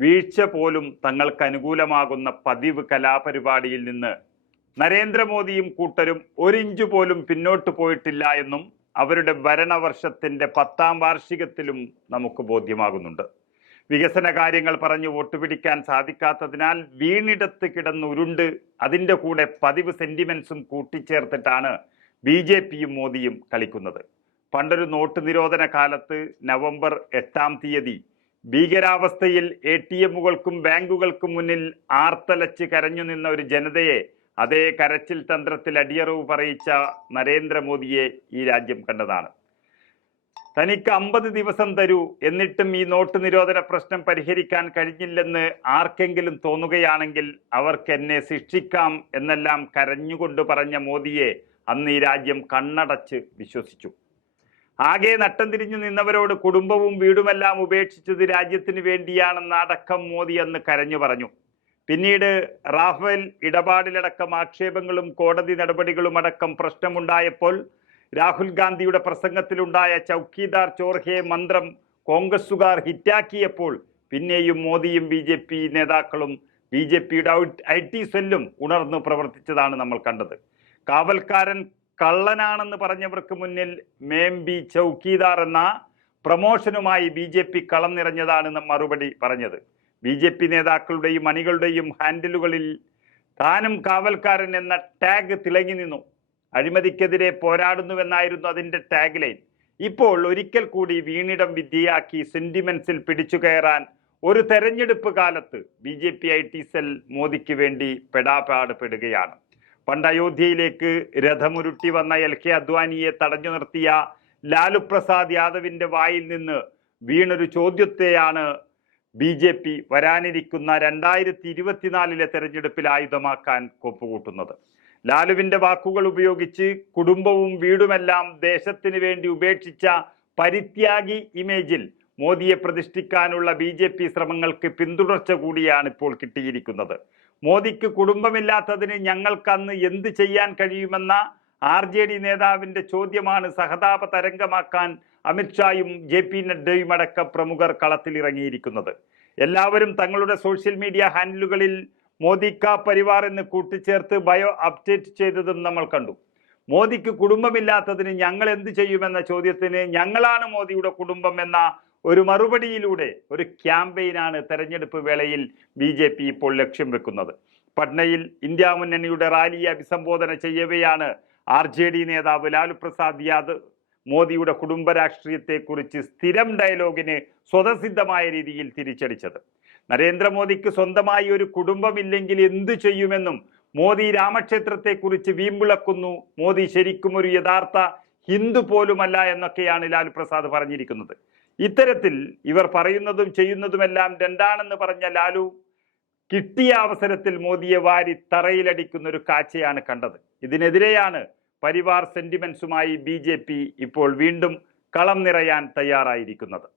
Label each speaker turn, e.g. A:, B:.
A: വീഴ്ച പോലും തങ്ങൾക്ക് അനുകൂലമാകുന്ന പതിവ് കലാപരിപാടിയിൽ നിന്ന് നരേന്ദ്രമോദിയും കൂട്ടരും ഒരിഞ്ചു പോലും പിന്നോട്ട് പോയിട്ടില്ല എന്നും അവരുടെ ഭരണവർഷത്തിന്റെ പത്താം വാർഷികത്തിലും നമുക്ക് ബോധ്യമാകുന്നുണ്ട്. വികസന കാര്യങ്ങൾ പറഞ്ഞ് വോട്ട് പിടിക്കാൻ സാധിക്കാത്തതിനാൽ വീണിടത്ത് കിടന്ന് ഉരുണ്ട് അതിന്റെ കൂടെ പതിവ് സെന്റിമെന്റ്സും കൂട്ടിച്ചേർത്തിട്ടാണ് ബി ജെ പിയും മോദിയും കളിക്കുന്നത്. പണ്ടൊരു നോട്ട് നിരോധന കാലത്ത് നവംബർ എട്ടാം തീയതി ഭീകരാവസ്ഥയിൽ എ ടി എമ്മുകൾക്കും ബാങ്കുകൾക്കും മുന്നിൽ ആർത്തലച്ച് കരഞ്ഞു നിന്ന ഒരു ജനതയെ അതേ കരച്ചിൽ തന്ത്രത്തിൽ അടിയറവ് പറയിച്ച നരേന്ദ്രമോദിയെ ഈ രാജ്യം കണ്ടതാണ്. തനിക്ക് അമ്പത് ദിവസം തരൂ എന്നിട്ടും ഈ നോട്ട് നിരോധന പ്രശ്നം പരിഹരിക്കാൻ കഴിഞ്ഞില്ലെന്ന് ആർക്കെങ്കിലും തോന്നുകയാണെങ്കിൽ അവർക്ക് എന്നെ ശിക്ഷിക്കാം എന്നെല്ലാം കരഞ്ഞുകൊണ്ട് പറഞ്ഞ മോദിയെ അന്ന് ഈ രാജ്യം കണ്ണടച്ച് വിശ്വസിച്ചു. ആകെ നട്ടം തിരിഞ്ഞു നിന്നവരോട് കുടുംബവും വീടുമെല്ലാം ഉപേക്ഷിച്ചത് രാജ്യത്തിന് വേണ്ടിയാണെന്ന് അടക്കം മോദി അന്ന് കരഞ്ഞു പറഞ്ഞു. പിന്നീട് റാഫേൽ ഇടപാടിലടക്കം ആക്ഷേപങ്ങളും കോടതി നടപടികളും അടക്കം പ്രശ്നമുണ്ടായപ്പോൾ രാഹുൽ ഗാന്ധിയുടെ പ്രസംഗത്തിലുണ്ടായ ചൗക്കിദാർ ചോർഹെ മന്ത്രം കോൺഗ്രസുകാർ ഹിറ്റാക്കിയപ്പോൾ പിന്നെയും മോദിയും ബി ജെ പി നേതാക്കളും ബി ജെ പിയുടെ ഐ ടി സെല്ലും ഉണർന്നു പ്രവർത്തിച്ചതാണ് നമ്മൾ കണ്ടത്. കാവൽക്കാരൻ കള്ളനാണെന്ന് പറഞ്ഞവർക്ക് മുന്നിൽ മേം ബി ചൗക്കീദാർ എന്ന പ്രമോഷനുമായി ബി ജെ പി കളം നിറഞ്ഞതാണ് മറുപടി പറഞ്ഞത്. ബി ജെ പി നേതാക്കളുടെയും അണികളുടെയും ഹാൻഡിലുകളിൽ താനും കാവൽക്കാരൻ എന്ന ടാഗ് തിളങ്ങി നിന്നു. അഴിമതിക്കെതിരെ പോരാടുന്നുവെന്നായിരുന്നു അതിന്റെ ടാഗ് ലൈൻ ഇപ്പോൾ ഒരിക്കൽ കൂടി വീണിടം വിദ്യയാക്കി സെന്റിമെന്റ്സിൽ പിടിച്ചു കയറാൻ ഒരു തെരഞ്ഞെടുപ്പ് കാലത്ത് B J P I T cell മോദിക്ക് വേണ്ടി പെടാപാട് പെടുകയാണ് പണ്ട് അയോധ്യയിലേക്ക് രഥമുരുട്ടി വന്ന എൽ കെ അദ്വാനിയെ തടഞ്ഞു നിർത്തിയ ലാലു പ്രസാദ് യാദവിന്റെ വായിൽ നിന്ന് വീണൊരു ചോദ്യത്തെയാണ് ബി ജെ പി വരാനിരിക്കുന്ന രണ്ടായിരത്തി ഇരുപത്തിനാലിലെ തെരഞ്ഞെടുപ്പിൽ ആയുധമാക്കാൻ കൊപ്പുകൂട്ടുന്നത്. ലാലുവിന്റെ വാക്കുകൾ ഉപയോഗിച്ച് കുടുംബവും വീടുമെല്ലാം ദേശത്തിന് വേണ്ടി ഉപേക്ഷിച്ച പരിത്യാഗി ഇമേജിൽ മോദിയെ പ്രതിഷ്ഠിക്കാനുള്ള ബി ജെ പി ശ്രമങ്ങൾക്ക് പിന്തുടർച്ച കൂടിയാണ് ഇപ്പോൾ കിട്ടിയിരിക്കുന്നത്. മോദിക്ക് കുടുംബമില്ലാത്തതിന് ഞങ്ങൾക്കന്ന് എന്ത് ചെയ്യാൻ കഴിയുമെന്ന ആർ ജെ ഡി നേതാവിന്റെ ചോദ്യമാണ് സഹതാപ തരംഗമാക്കാൻ അമിത്ഷായും ജെ പി നഡ്ഡയും അടക്കം പ്രമുഖർ കളത്തിലിറങ്ങിയിരിക്കുന്നത്. എല്ലാവരും തങ്ങളുടെ സോഷ്യൽ മീഡിയ ഹാൻഡിലുകളിൽ മോദി കാ പരിവാർ എന്ന് കൂട്ടിച്ചേർത്ത് ബയോ അപ്ഡേറ്റ് ചെയ്തതും നമ്മൾ കണ്ടു. മോദിക്ക് കുടുംബമില്ലാത്തതിന് ഞങ്ങൾ എന്ത് ചെയ്യുമെന്ന ചോദ്യത്തിന് ഞങ്ങളാണ് മോദിയുടെ കുടുംബം എന്ന ഒരു മറുപടിയിലൂടെ ഒരു ക്യാമ്പയിനാണ് തെരഞ്ഞെടുപ്പ് വേളയിൽ ബി ജെ പി ഇപ്പോൾ ലക്ഷ്യം വെക്കുന്നത്. പട്നയിൽ ഇന്ത്യ മുന്നണിയുടെ റാലിയെ അഭിസംബോധന ചെയ്യവെയാണ് ആർ ജെ ഡി നേതാവ് ലാലു പ്രസാദ് യാദവ്. മോദിയുടെ കുടുംബ രാഷ്ട്രീയത്തെക്കുറിച്ച് സ്ഥിരം ഡയലോഗിന് സ്വതസിദ്ധമായ രീതിയിൽ തിരിച്ചടിച്ചത്. നരേന്ദ്രമോദിക്ക് സ്വന്തമായി ഒരു കുടുംബമില്ലെങ്കിൽ എന്തു ചെയ്യുമെന്നും മോദി രാമക്ഷേത്രത്തെക്കുറിച്ച് വീമ്പിളക്കുന്നു. മോദി ശരിക്കും ഒരു യഥാർത്ഥ ഹിന്ദു പോലുമല്ല എന്നൊക്കെയാണ് ലാലു പ്രസാദ് പറഞ്ഞിരിക്കുന്നത്. ഇത്തരത്തിൽ ഇവർ പറയുന്നതും ചെയ്യുന്നതുമെല്ലാം രണ്ടാണെന്ന് പറഞ്ഞ ലാലു കിട്ടിയ അവസരത്തിൽ മോദിയെ വാരി തറയിലടിക്കുന്ന ഒരു കാഴ്ചയാണ് കണ്ടത്. ഇതിനെതിരെയാണ് പരിവാർ സെന്റിമെന്റ്സുമായി ബി ഇപ്പോൾ വീണ്ടും കളം നിറയാൻ തയ്യാറായിരിക്കുന്നത്.